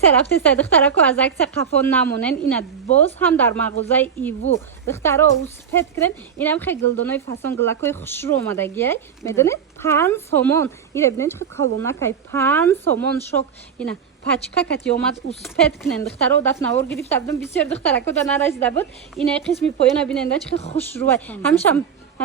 طرف تست دخترا کو از عکس قفا نمونن اینا باز هم در مغازه ایوو دخترا او سپت کردن اینم خیلی گلدونای فسون گلاکای خوش رو اومدگی میدونید 5 سومون اینا ببینید چه کالوناکای 5 سومون شوک اینا پاچکا کتی اومد او سپت کردن دخترا دفت نوار گرفت بودن بسیار دخترا کو نرسیده بود اینا قسمی پایان ببینید چه خوش رو همیشه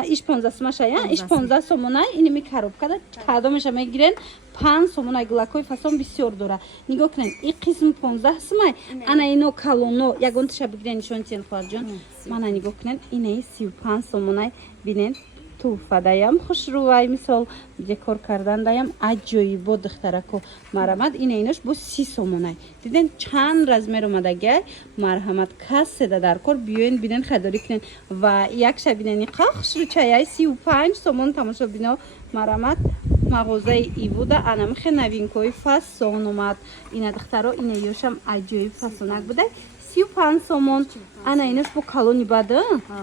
ایش 15 سومشه یا ایش 15 سومونه اینی می خراب کرده کادومش میگیرن 5 سومونه گلاکای فسون بسیار دوره نگاه کنین این قسم 15 سومه انا اینو کالونو یگون تشا بگیرن نشون تین خارجون من نگاه کنین اینه 35 سومونه بینین توفه دایم خوش روی مثال دکور کردن دایم عجیبی بود دخترکو مرحمت اینش با 30 سومونه دیدن چند رزمر اومدگی مرحمت کس در کار بیاین بینن خریداری کنین و یک شب بینن خوش رو چای 35 سومون تماشا بینا مرحمت مغازه ایوو دا انم خیلی نوینکوی فسون اومد اینا دخترا اینه یوشم عجیب فسونک بوده 35 سومون انا اینش با کالونی باده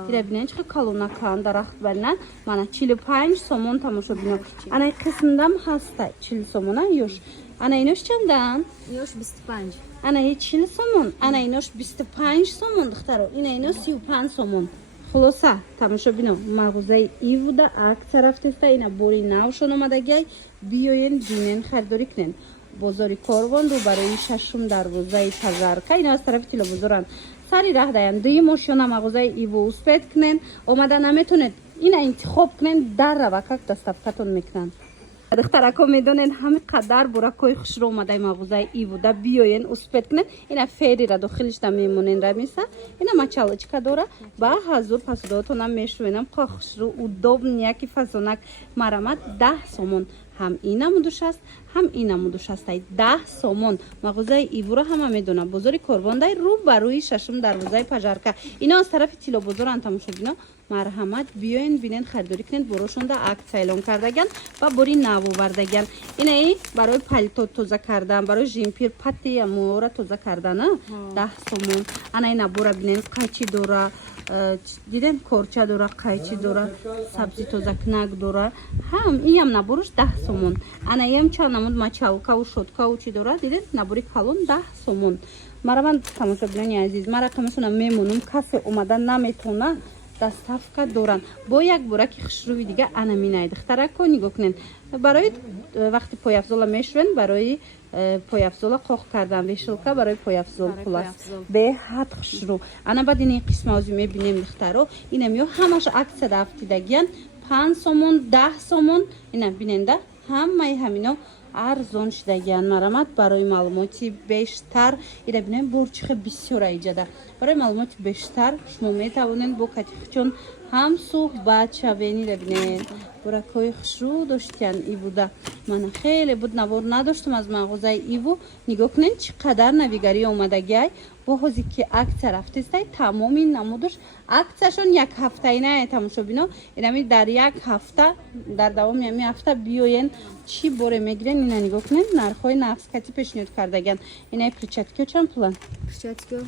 ایره بینن چه کالونا کان درخت برنن من 45 سومون تماشا بینا انا قسمدم هسته 40 سومونه یوش انا اینش چندن یوش 25 انا 40 سومون انا اینش 25 سومون دخترا اینه 35 سومون خلاصه تماشا بینا مغازه ایوو دا عکس رفتسته اینا بوری نوشون اومدگی بیاین بینن خریداری کنن بازاری کاروان رو برای ششم دروازه پزرکه اینا از طرف تلویزیون سری راه دایم دوی ماشینا مغازه ایوو اسپت کنن اومدن نمیتونید اینا انتخاب کنن در روکک دستفکتون میکنن دخترکو میدونن همه قدر براکوی خوش رو اومده مغازه ایوو دا بیاین اسپت کنن اینا فری را داخلش دا میمونن را میسه اینا مچالچکا داره با حضور پسوداتونم میشوینم خوش رو удобно نیاکی فزونک مرامت 10 سومون هم اینم دوش است هم اینم دوش است 10 سومون مغازه ایوو رو همه میدونن بازار کاروان رو بروی ششم دروازه پژارکا اینا از طرف تلویزیون تماشا بینا مرحمت بیاین بینن خریداری کنین بروشون دا عکس اعلام کردگن و بری نو آوردگن اینا برای پالتو توزه کردن برای جیمپیر پتی امورا توزه کردن 10 سومون انا اینا برا بینن قچی دوره دیدن کورچه دوره قایچی دوره سبزی توزه کنک دوره هم این نبروش 10 سومون انا یم چه نمود مچالکا و شوتکا و چی دوره دیدن نبری کالون 10 سومون مرا تماشا بینانی عزیز مرا کمسونم میمونم کسی اومدن نمیتونه دستفکه دورن با یک برک خوشروی دیگه انا مینای دختره کو نگاه کنین برای وقتی پای افزولا میشون برای پای افزولا قاق کردن ویشلکا برای پای افزول پلاس به حد خوشرو انا بعد این قسم از میبینیم دخترو اینا میو همش عکس دفتیدگیان 5 سومون 10 سومون اینا بیننده همه همینا ارزون شدگیان مرامت برای معلوماتی بیشتر اینا بینیم برچخ بسیار ایجاده برای معلومات بیشتر شما میتوانید با کتیخچون هم صحبت شوینی ببینید براکوی خوشرو داشتن ای بوده من خیلی بود نوار نداشتم از مغازه ایوو نگاه کنین چقدر نویگری اومدگی با حوزی که عکس رفتسته تمامی نمودش عکسشون یک هفته اینه تماشا بینا اینمی در یک هفته در دوام یمی هفته بیاین چی باره میگیرن اینا نگاه کنین نرخای نفس کتی پیشنهاد کردگن اینا پرچتکیو چند پلان پرچتکیو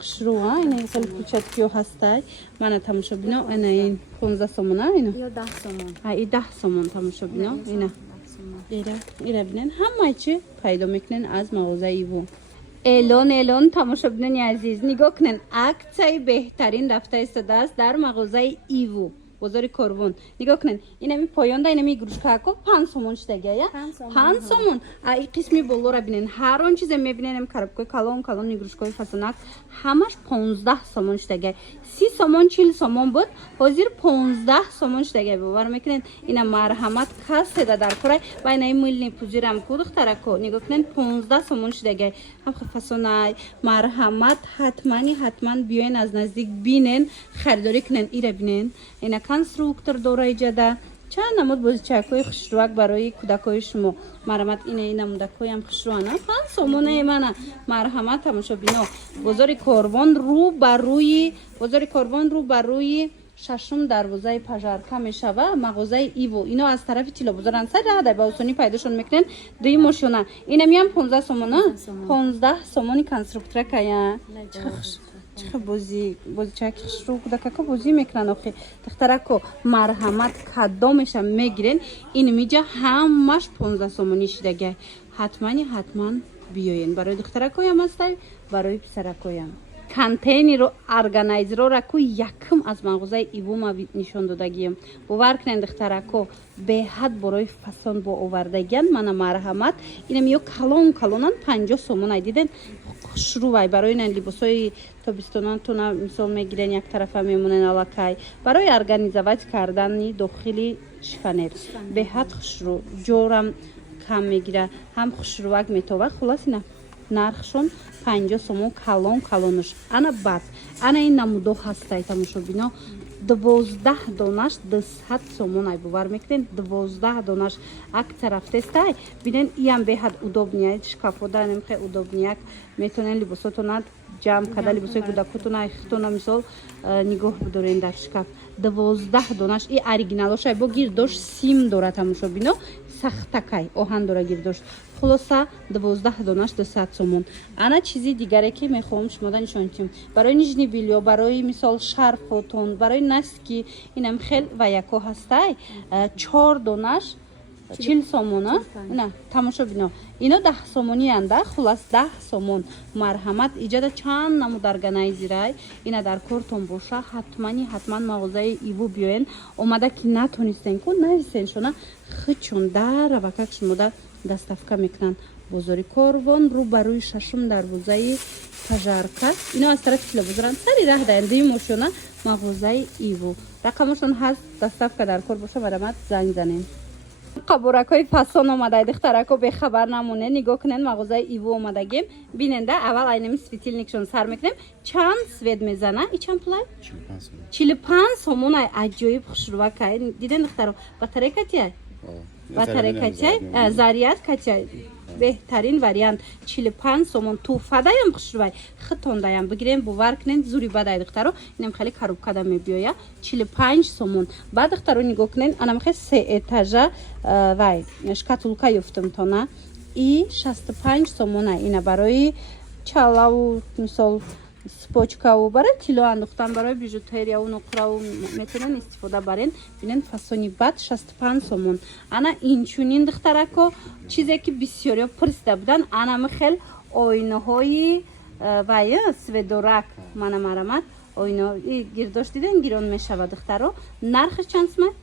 شروع اینه مثلا پرچتکیو هسته من تماشا بینا این 15 سومونه اینا یا 10 سومون های 10 سومون تماشا بینا اینا ایره بینن همه چی پیدا میکنن از مغازه ایوو الان تماشا بینن عزیز نگاه کنن عکسای بهترین رفته استاده است در مغازه ایوو بازار کاروان نگاه کنن اینمی پایان دا اینمی گروشکا کو 5 سومون شدگه یا 5 سومون ای قسمی بالا را بینن هر اون چیز میبینن کربکای کالون گروشکای فسونک همش 15 سومون شدگه 30 سومون 40 سومون بود حاضر 15 سومون شدگه باور میکنن اینا مرحمت کس در کار و اینا میلنی پوزیرم کو دخترکو نگاه کنن 15 سومون شدگه هم فسونای مرحمت حتما بیاین از نزدیک بینن خریداری کنن ایره بینن اینا کنستروکتور دوره ایجاده چند نمود بازیچکای خوشروک برای کودکای شما مرحمت این نمودکای هم خوشروانه 5 سومونه منه مرحمت تماشا بینا بازار کاروان رو بروی ششم دروازه پژارکا میشوه مغازه ایوو اینا از طرف تلویزیون سر راه با آسانی پیداشون میکنن دوی ماشینا اینا میام 15 سومونه 15 سومونی کنستروکتور کایا چه بازی چک شروع کودکا بازی میکنن آخه دخترکو مرحمت کدامش میگیرن این میجا همش 15 سومونی شدگه حتما биёен. Барои духтаракоям астай, барои писаракоям. Контейнеро органайзерора ку якм аз мағозаи ивума нишон додагиям. Бовар кунед духтарако беҳад борои фасон бо овардагиян. Мана марҳамат. Инам ё калон калонан 50 сомонай диден хушрувай барои ин либосои тобистонан туна мисол мегирен як тарафа мемонен алакай. Барои организовать кардани дохили шифонер. Беҳад хушру. Ҷорам кам мегира. Ҳам хушрувак метова. Хулас ина нархшон 50 сомон калон калонуш. Ана бад. Ана ин намудо ҳастай тамошобино. 12 донаш 200 сомон ай бовар мекунен. 12 донаш акция рафтестай. Бинен иам беҳад удобния. Шкафода немхе удобнияк. Метонен либосотонат ҷамъ карда либосои кӯдакотона ихтона мисол нигоҳ бидорен дар шкаф. 12 донаш и оригиналошай бо гирдош сим дора тамошобино. Сахтакай оҳан дора гирдош. Хулоса 12 донаш 200 сомон. Ана чизи дигаре ки мехоҳам шумода нишон диҳам. Барои нижни бильё, барои мисол шарфотон, барои наски инам хел ваяко ҳастай. 4 донаш 40 сомон. Ина тамошобино. Ино 10 сомониянд. Хулас 10 сомон. Марҳамат иҷода чанд намуд органайзирай. Ина дар кортон боша. Ҳатман мағозаи иву биёен. Омада ки натонистен ку нависен шона хичон дарава как шумода доставка мекунанд. Бозори Корвон рӯбарӯи шашум дарвозаи Пажарка. Ино аз тарафи телевизоранд сари раҳ даяндаи мошона мағозаи иву. Рақамашон ҳаст доставка дар кор боша барамат занг занен. қабуракои фасон омадай духтарако бехабар намонен нигоҳ кунен мағозаи иву омадагем биненда аввал айнами светилникшон сар мекунем чанд свет мезана и чанд пулай 45 сомон ай аҷоиб хушрувакай диден духтаро батарейкатиай батарейкатиай заряд катиай беҳтарин вариант 45 сомон туфадаям хушрувай хитондаям бигирем бовар кунен зури бадай духтаро инам хеле коробкада мебиёя 45 сомон баъд духтаро нигоҳ кунен анамхе 3 этажа вай шкатулка ёфтам тона и 65 сомон ай ина барои чалаву мисол спочкаву барои тилло андохтан барои бижутерияу нуқраву метавонен истифода барен бинен фасони бад 65 сомон ана инчунин духтарако чизе ки бисёриё пурсида буданд анами хел ойнаҳои вай сведорак мана марамат ойно гирдош диден гирон мешавад духтаро нархи чанд сомон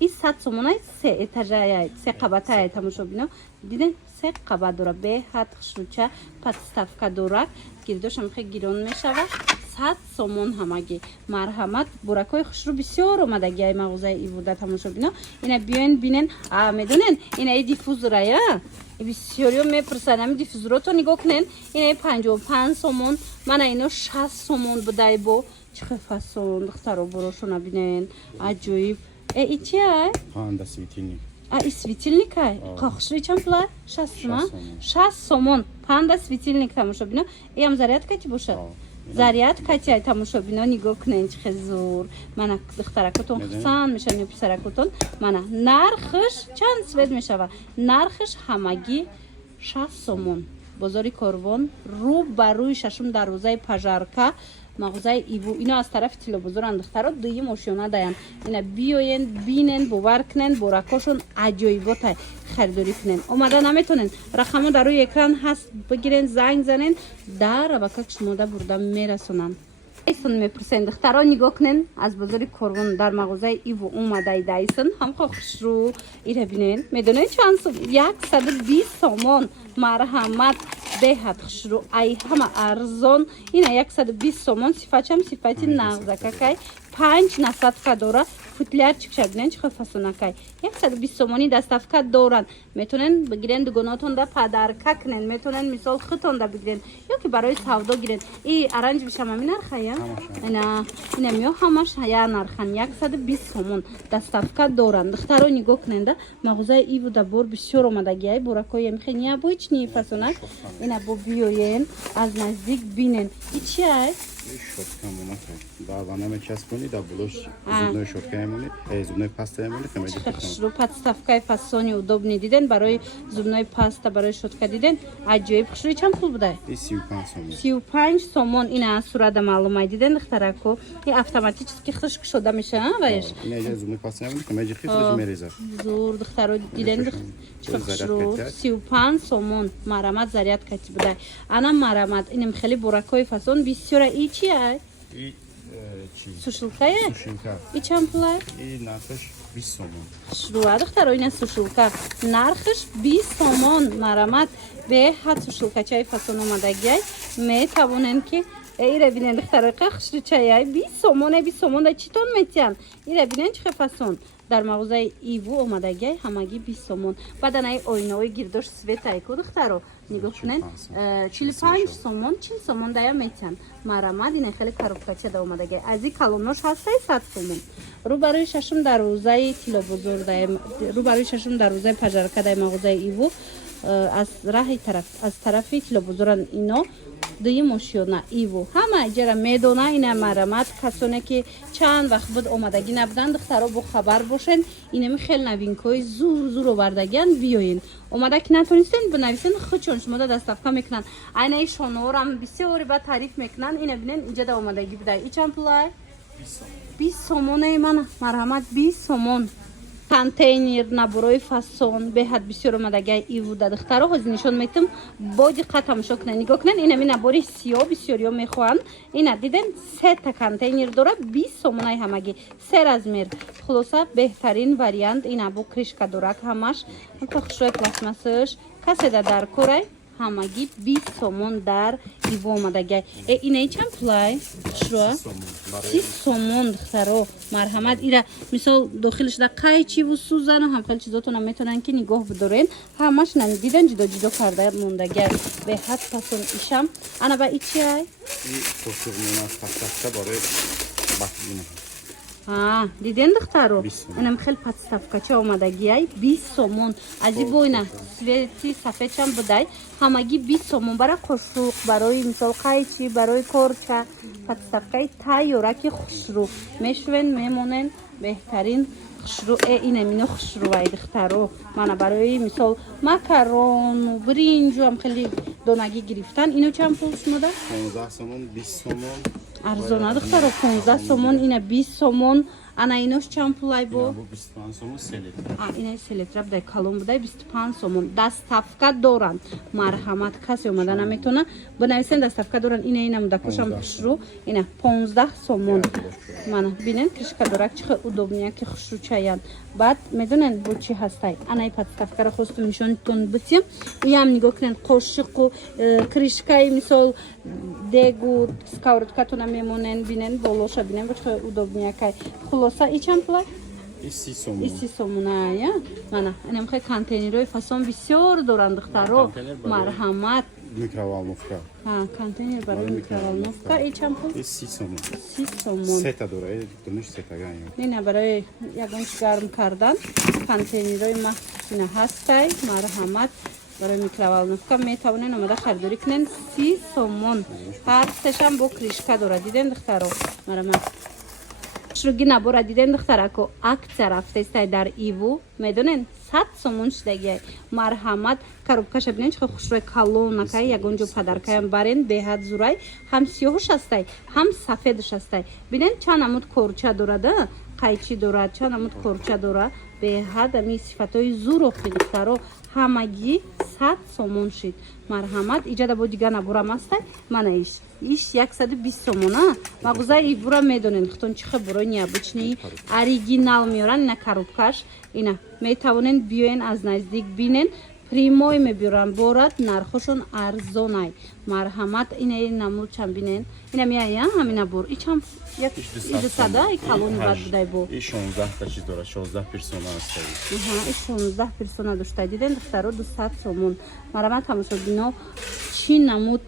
и 100 сомон ай 3 этажаи 3 қабатаи тамошобино диден 3 қабат дора беҳад хушруча подставка дора гирдошам хе гирон мешавад 100 сомон ҳамаги марҳамат буракои хушру бисёр омадаги ай мағозаи ивуда тамошобино ина биёен бинен медонен ина и диффузорая бисёриё мепурсанд ами диффузорото нигоҳ кунен ина 55 сомон мана ино 60 сомон будай бо чихе фасон духтаро борошона бинен аҷоиб и чиай светильник и светильник ай қохушри чанд пулай 60 сомон панда светильник тамошобино иам зарядка ки бошад зарядка ки ай тамошобино нигоҳ кунен чихе зур мана духтаракотон хусанд мешавад ё писаракотон мана нархиш чанд свет мешавад нархиш ҳамагӣ 60 сомон бозори Корвон рӯ ба рӯи шашум дарвозаи Пажарка мағозаи иву ино аз тарафи телевизоранд духтаро дуюм ошёна даянд ина биёен бинен бовар кунен боракошон аҷоиботай харидорӣ кунен омада наметонен рақамо дар рӯи экран ҳаст бигирен занг занен дарава как шумода бурда мерасонанд дайсон мепурсен духтаро нигоҳ кунен аз бозори Корвон дар мағозаи иву омадай дайсон ҳамхо хушрӯ ира бинен медонед чанд сом 120 сомон марҳамат беҳад хушрӯ ай ҳама арзон ина 120 сомон сифатчам сифати нағзакакай 5 насадка дора футлярчикша бинен чихо фасонакай 120 сомони доставка доранд метонен бигирен дугонотонда падарка кунен метонен мисол хитонда бигирен ё ки барои савдо гирен и аранҷ бишам ами нархая инам ё ҳамаш я нархан 120 сомон доставка доранд духтаро нигоҳ куненда мағозаи ивуда бор бисёр омадагиай буракои мехен необычни фасонак ина бо биёен аз наздик бинен и чиай Щетка монахи. Да, ванаме часпони, да булош зубной щеткаемони, зубной пастаемони, хамеди хитон. хушру подставкаи фасони удобни диден барои зубной паста барои щетка диден аҷоиб хушрӯи чанд пул будай? 35 сомон. 35 сомон ина аз сурада маълумай диден духтарако и автоматически хушк шуда меша ваеш Ина ҷа зубной пастаемони, хамеди хитон мереза. зур духтаро диден хушру 35 сомон марамат зарядка ти будай ана марамат инем хели буракои фасон бисёра и чи ай И чи? сушилкае Сушилка. и чанд пулай И нархаш 20 сомон. шруа духтаро ина сушилка нархаш 20 сомон марамат беҳад сушилкачаи фасон омадагиай метавонен ки ире бинен духтароқа хушручаяй 20 сомон да чӣ тон метиҳан ире бинен чихе фасон дар мағозаи иву омадагиай ҳамагӣ 20 сомон баданаи оинаои гирдош светай ку духтаро нигоҳ кунен 45 сомон 40 сомон дая метиҳан марамад ина хеле коробкачада омадагиай ази калонош ҳастай 100 сомон рӯбарӯи шашум дар рӯзаи тилобозор рӯбарӯи шашум дар рӯзаи пажаркадаи мағозаи иву аз раҳи аз тарафи тилобозоран ино дуюм ошёна иву ҳама иҷара медона ина марамат касоне ки чанд вақт буд омадагӣ набуданд духтаро бохабар бошен инами хел новинкаҳои зур овардагианд биёен омада ки натонистен бинависен хучон шумода дастафка мекунанд айнаи шонаорам бисёри ба таъриф мекунанд ина бинен иҷада омадагӣ будай и чанд пулай 20 сомонаи мана марҳамат 20 сомон контейнер наборои фасон беҳад бисёр омадагиай иву да духтаро ҳозир нишон метам бо диққат тамошо кунед нигоҳ кунед инами набори сиёҳ бисёриҳо мехоҳанд ина диден 3 та контейнер дорад 20 сомонаи ҳамагӣ 3 размер хулоса беҳтарин вариант ина бо кришка дорад ҳамаш ҳатто хушрои пластмассааш каседа дар корай ҳамагӣ 20 сомон дар иву омадагиай инаи чанд пулай хушроа 30 сомон духтаро марҳамат ира мисол дохилашда қайчиву сӯзану ҳамхел чизотонам метавонанд ки нигоҳ бидорен ҳамаш нами дидан ҷудо карда мондагиай беҳад пасон ишам ана ба ичи ай И қошуқ монах пастафка барои бахтина. диден духтаро инам хел подставкача омадагиай 20 сомон ази бойна свети сафедчам будай ҳамагӣ 20 сомон барои қошуқ барои мисол қайчи барои корча подставкаи тайёра ки хушрӯ мешувен мемонен беҳтарин хушрӯ инамино хушрӯвай духтаро мана барои мисол макарону бринҷу ҳам хеле донагӣ гирифтан ино чанд пул шумода 15 сомон 20 сомон. арзона духтаро 15 сомон ина 20 сомон ана инош чанд пулай бо 25 сомон 3 литр. инаи 3 литра будай калон будай 25 сомон дастафка доранд марҳамат касе омада наметона бинависен дастафка доранд инамуда кушам хушрӯ ина 15 сомон мана бинен кришка дорад чихе удобния ки хушрӯчаянд баъд медонен бо чӣ ҳастай анаи подставкаро хостум нишонитон битим иам нигоҳ кунед қошиқу кришкаи мисол дегу сковородкатона мемонен бинен болоша бинен бо чихе удобниякай хулоса и чанд пулай И 30 сомон. и 30 сомоная мана инам хай контейнерои фасон бисёр доранд духтаро марҳамат Микроволновка. контейнер барои микроволновка и чанд пул И 30 сомон. 30 сомон Сета дорад, дунуш сетаган ё. ина барои ягончи гарм кардан контейнерои махсусина ҳастай марҳамат барои микроволновка метавонен омада харидорӣ кунен 30 сомон ҳар сешам бо кришка дорад диден духтаро марҳамат шруги набора диден духтарако акция рафтестай дар иву медонен 100 сомон шудагиай марҳамат коробкаша бинен чихе хушрӯи калонакай ягонҷо падаркаям барен беҳад зурай ҳам сиёҳуш ҳастай ҳам сафедуш ҳастай бинен чанд амуд корча дорада қайчи дорад чанд амуд корча дора беҳад ами сифатҳои зур охи духтаро ҳамагӣ 100 сомон шид марҳамат иҷада бо дигар наборам ҳастай мана иш 120 сомона мағозаи ивура медонен хитон чихе бурои необычнии оригинал меоран ина коробкаш ина метавонен биёен аз наздик бинен прямой мебиран борад нархошон арзонай марҳамат инаи намуд чанд бинен ина меая ҳамин набор ичам як идусада и калони бад будай бо И 16 та чиз дора 16 персона ҳастай. и 16 персона доштай диден духтаро 200 сомон марҳамат тамошобино чӣ намуд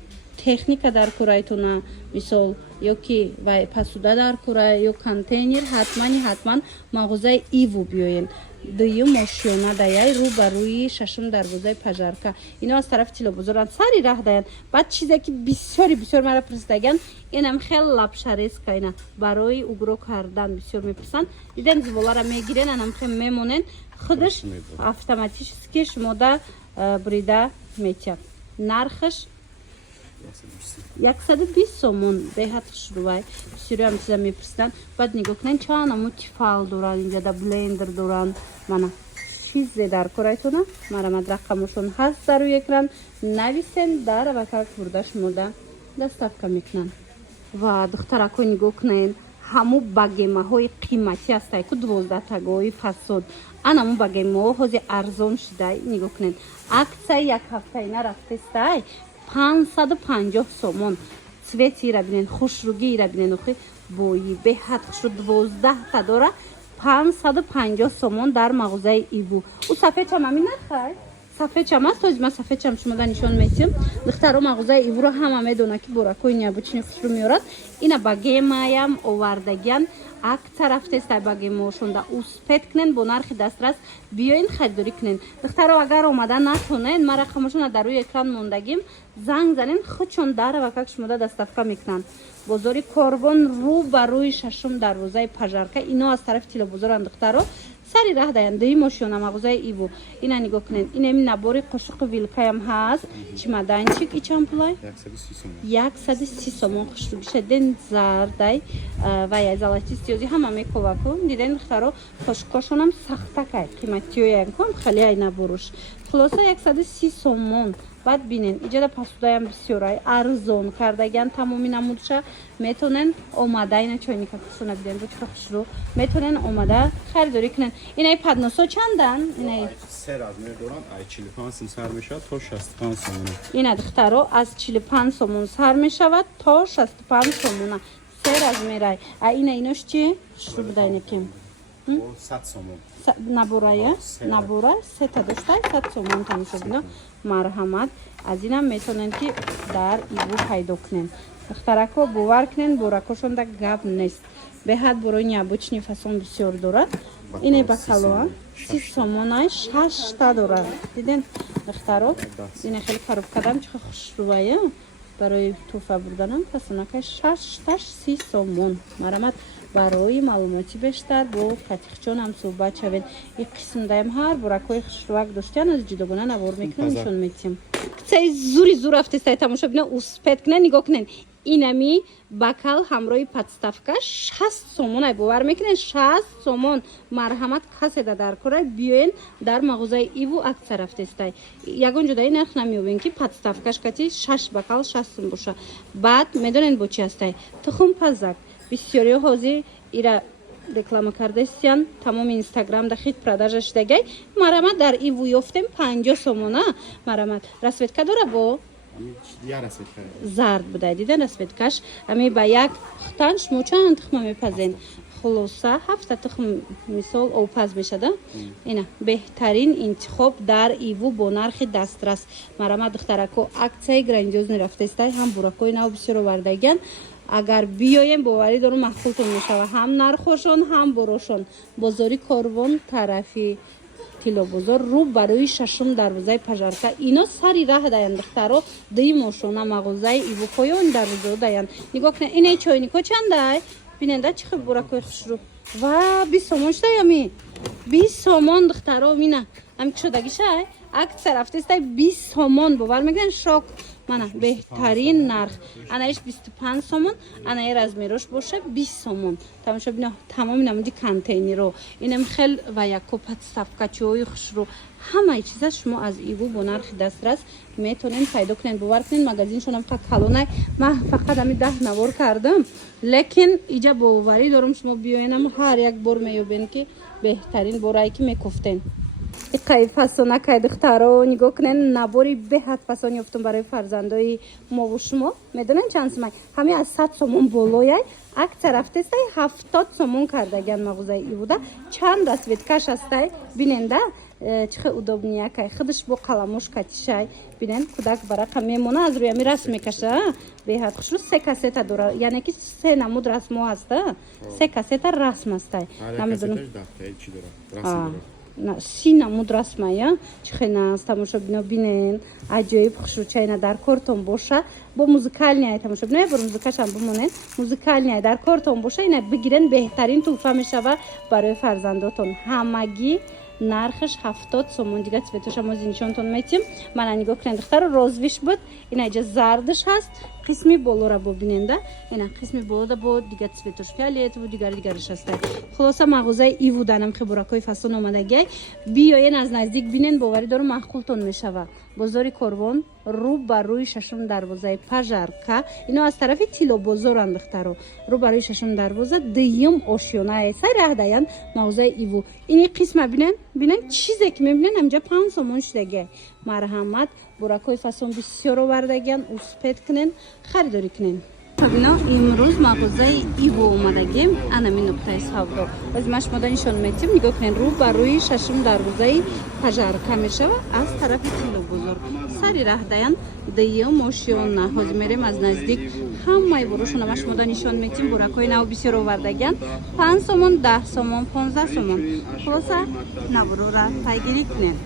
техника дар корайтона мисол ёки вай пасуда дар кура ё контейнер ҳатман мағозаи иву биёен. Дуюм ошёна даяй рӯ ба рӯи шашум дарвозаи пажарка. Ино аз тарафи тилобозоранд сари раҳ даянд. Баъд чизе ки бисёр мара пурсидаган инам хеле лапшареска ина барои угро кардан бисёр мепурсанд. Диден зволара мегирен анам хеле мемонен худаш автоматически шумода брида метиҳад. Нархаш 120 сомон беҳад хушрӯвай. Бисёриам чиза мепурсиданд. Баъд нигоҳ кунед чанд аму тифал доранд, инҷа да блендер доранд. Мана чизе дар корайтона марамад рақамошон ҳаст дар рӯи экран. Нависен дар авакак бурда шумода доставка мекунанд. Ва духтаракҳо нигоҳ кунед ҳаму багемаҳои қиматӣ ҳастанд ку 12 тагои фасод. Анаму багемаҳо ҳозир арзон шудай. Нигоҳ кунед аксияи як ҳафтаина рафтестай 550 сомон. Цветира бинен, хушругиира бинен, охи бои беҳад хушру 12 та дора 550 сомон дар мағозаи иву. У сафедчам ҳамин нархай? Сафедчам аст, ҳозир ман сафедчам шумода нишон метиҳам. духтаро мағозаи ивуро ҳама медонад ки боракои необычни хушру меорад. Ина багемаям овардагиян акция рафтестай багемаошонда успет кунен бо нархи дастрас биёин харидорӣ кунен. духтаро агар омада натонен ма рақамошона дар рӯи экран мондагим занг занен худшон дар ва как шумода доставка мекунанд. бозори корвон рӯ ба рӯи шашум дарвозаи пажарка. Ино аз тарафи тилобозоранд духтаро сари раҳ даяндаи мошиёна мағозаи иву. Ина нигоҳ кунед. Инами набори қошуқи вилкаям ҳаст. Чемоданчик ичам пулай 130 сомон хушрубиша ден зардай ва я золотистиёзи ҳама мековаку. Диден духтаро қошуқошонам сахтакай қиматиёякон хали ай наборуш. хулоса 130 сомон. баъд бинен иҷода пасудаям бисёрай арзон кардагиян тамоми намудша метонен омада ина чойника кушона биден бо чиқа хушрӯ метонен омада харидорӣ кунен. Инаи падносо чандан? Инаи се размер доранд. Ай 45 сом сар мешавад то 65 сомон. Ина духтаро аз 45 сомон сар мешавад то 65 сомона. Се размерай. А ина инош чи? Хушрӯ бидайнеким. 100 сомон. Набурая? Набура сета доштай 100 сомон тамошобино. Марҳамат. Аз инам метонен ки дар иву пайдо кунен. духтаракҳо бовар кунен боракошонда гап нест. беҳад борои необычни фасон бисёр дорад. Ине бакалоа 30 сомонай 6 та дорад. Диден духтаро ина хеле коробкадам чиха хушрӯвая барои туҳфа бурданам фасонакай 6 та 30 сомон. Марҳамат. барои маълумоти бештар бо фатиқҷонам суҳбат шавед. И қисмдаем ҳар боракҳои хушрӯвак доштиян аз ҷудогона навор мекунем нишон метиҳам. қисаи зур рафтестай тамошо бина успет кунен нигоҳ кунен. инами бакал ҳамроҳи подставка 60 сомон ай бовар мекунен 60 сомон. марҳамат каседа дар кора биёен дар мағозаи иву акция рафтестай. ягон ҷодаи нарх намеёбем ки подставкаш кати 6 бакал 60 сом боша. баъд медонен бо чи ҳастай тухм пазак бисёриҳо ҳозир ира реклама кардастиян тамоми инстаграм да хит продажа шудагай. марҳамат дар иву ёфтем 50 сомона. марҳамат расветка дора бо Я расветка. зард будай диден расветкаш ами ба як тухтан шумо чанд тухма мепазен? хулоса 7 тухм мисол овпаз мешада. ина беҳтарин интихоб дар иву бо нархи дастрас. марҳамат духтаракҳо аксияи грандиозни рафтестай ҳам буракҳои нав бисёр овардагиян. агар биёем боварӣ дорум махсултон мешава ҳам нархошон ҳам борошон. бозори корвон тарафи тилобозор рӯ барои шашум дарвозаи пажарка. ино сари раҳ даянд духтаро дуи мошона мағозаи ивухоён дарвозао даянд. нигоҳ кунед инаи чойнико чандай? биненда чихи буракои хушрӯ. ва 20 сомон шудаями 20 сомон духтаро мина ам кишодагишай акция рафтестай 20 сомон бовар мекунен шок. мана беҳтарин нарх. анаиш 25 сомон, анаи размерош боша 20 сомон. тамошо бино тамоми намуди контейнеро. инам хел ва яко подставкачиҳои хушрӯ ҳамаи чиза шумо аз иву бо нархи дастрас метонен пайдо кунен. бовар кунен магазиншонам қа калонай. ман фақат ами 10 навор кардам. лекин иҷа боварӣ дорум шумо биёенам ҳар як бор меёбен ки беҳтарин борае ки мекуфтен. икаи фасонакай духтаро нигоҳ кунен набори беҳад фасон ёфтум барои фарзандои мову шумо. медонен чанд сомай? ҳамин аз 100 сомон болояй акция рафтестай 70 сомон кардагиян мағозаи ивуда. чанд расветкаш ҳастай биненда чихе удобния кай худаш бо каламуш катишай бинен кудак барака мемона аз рӯями расм мекаша беҳад хушрӯ се касета дора яъне ки се намуд расмо ҳаста се касета расм астай намедонам си намуд расмая чихенас тамошобино бинен аҷоиб хушрӯчайна дар кортон боша бо музыкальняй тамошобино ебор музыкашам бимонен музыкальняй дар кортон боша ина бигирен беҳтарин туҳфа мешава барои фарзандотон ҳамагӣ нархш 70 сомон дига цветоша мо нишонтон метим мана нигоҳ кунед духтаро розвиш буд ина иҷа зардш ҳаст қисми болора бобиненда ина қисми болода бо дига цветош фиолетову дигариш ҳастай хулоса мағозаи иву данам хибуракҳои фасон омадагиай биёен аз наздик бинен боварӣ дорум маъқултон мешава бозори корвон рӯ ба рӯи шашум дарвозаи пажарка ино аз тарафи тило бозоранд духтаро рӯ ба рӯи шашум дарвоза дуюм ошёнае сай раҳдаян мағозаи иву ини қисма бинен чизе ки мебинен ҳамҷа 5 сомон шудагиай марҳамат буракҳои фасон бисёр овардагиан успед кунен харидорӣ кунен бино имрӯз мағозаи иву омадагем анами нуқтаи савдо аз машмода нишон метим нигоҳ кунен рӯ ба рӯи шашум дарвозаи пажарка мешава аз тарафи тило бозор сари раҳдаян дуюм ошёна ҳозир мерем аз наздик ҳамаи борошона машмода нишон метим буракҳои наву бисёр овардагиан 5 сомон 10 сомон 15 сомон хулоса наврӯра пайгирӣ кунен